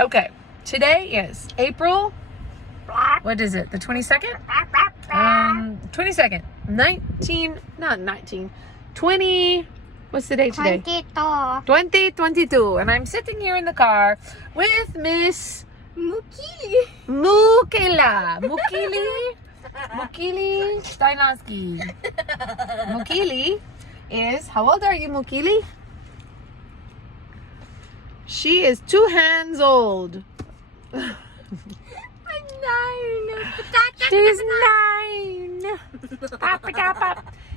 Okay, today is April, what is it, the 22nd? 22nd, 20, what's the date today? 2022, and I'm sitting here in the car with Miss Mukila Stylansky. Mukili is, how old are you, Mukili? She is 2 hands old. I'm 9. She's 9.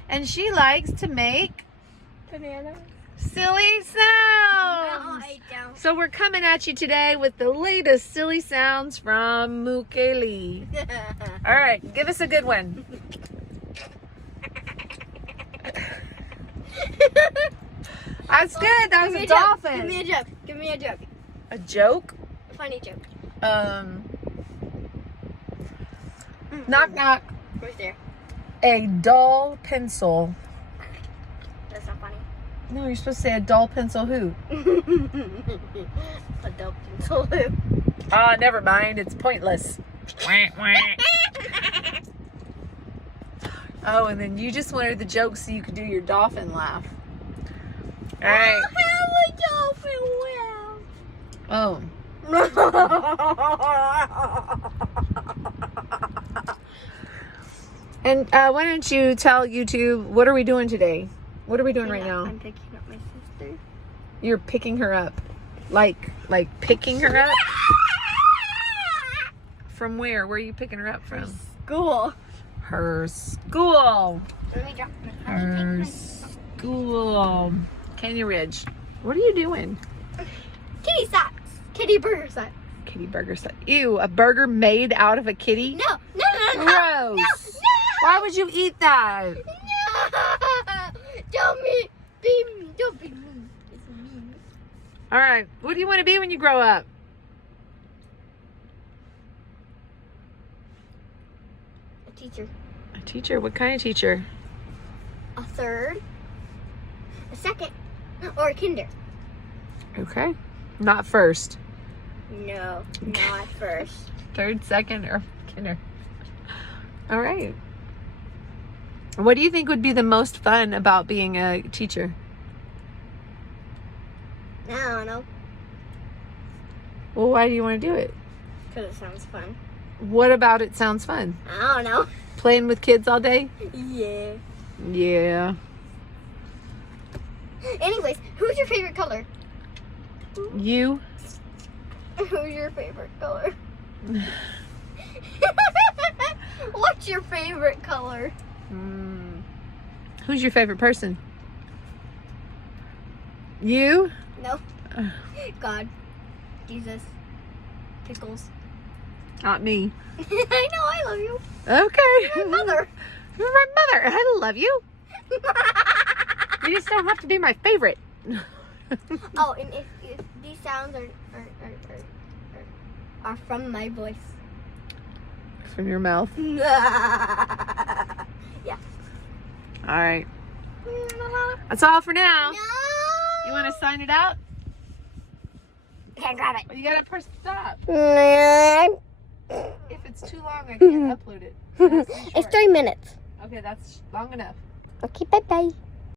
And she likes to make Banana. silly sounds. No, I don't. So we're coming at you today with the latest silly sounds from Mukili. All right, give us a good one. That's good. That was a dolphin. Give me a joke. Give me a joke. A joke? A funny joke. Knock knock. Right there. A dull pencil. That's not funny. No, you're supposed to say a dull pencil who? A dope pencil. Ah, never mind. It's pointless. Oh, and then you just wanted the joke so you could do your dolphin laugh. All right. How a dolphin Oh. will. And why don't you tell YouTube, what are we doing today? What are we doing right now? I'm picking up my sister. You're picking her up. Like picking her up? From where? Where are you picking her up from? School. Her school. Let me drop Her school. Canyon Ridge. What are you doing? Kitty socks. Kitty burger socks. Kitty burger set. Ew, a burger made out of a kitty? No. Gross. No. Why would you eat that? No. Don't be mean. It's mean. All right. What do you want to be when you grow up? A teacher. A teacher. What kind of teacher? A third. A second. Or a kinder. Okay. Not first. No, not first. Third, second, or kinder. All right. What do you think would be the most fun about being a teacher? I don't know. Well, why do you want to do it? Because it sounds fun. What about it sounds fun? I don't know. Playing with kids all day? Yeah. Yeah. Anyways, who's your favorite color? You? Who's your favorite color? What's your favorite color? Who's your favorite person? You? No. God. Jesus. Pickles. Not me. I know, I love you. Okay. You're my mother. You're my mother. I love you. You just don't have to be my favorite. Oh, and if these sounds are from my voice. From your mouth. Yeah. All right. That's all for now. No. You want to sign it out? Can't grab it. Well, you gotta press stop. No. If it's too long, I can't upload it. It has to be It's short. 3 minutes. Okay, that's long enough. Okay, bye-bye.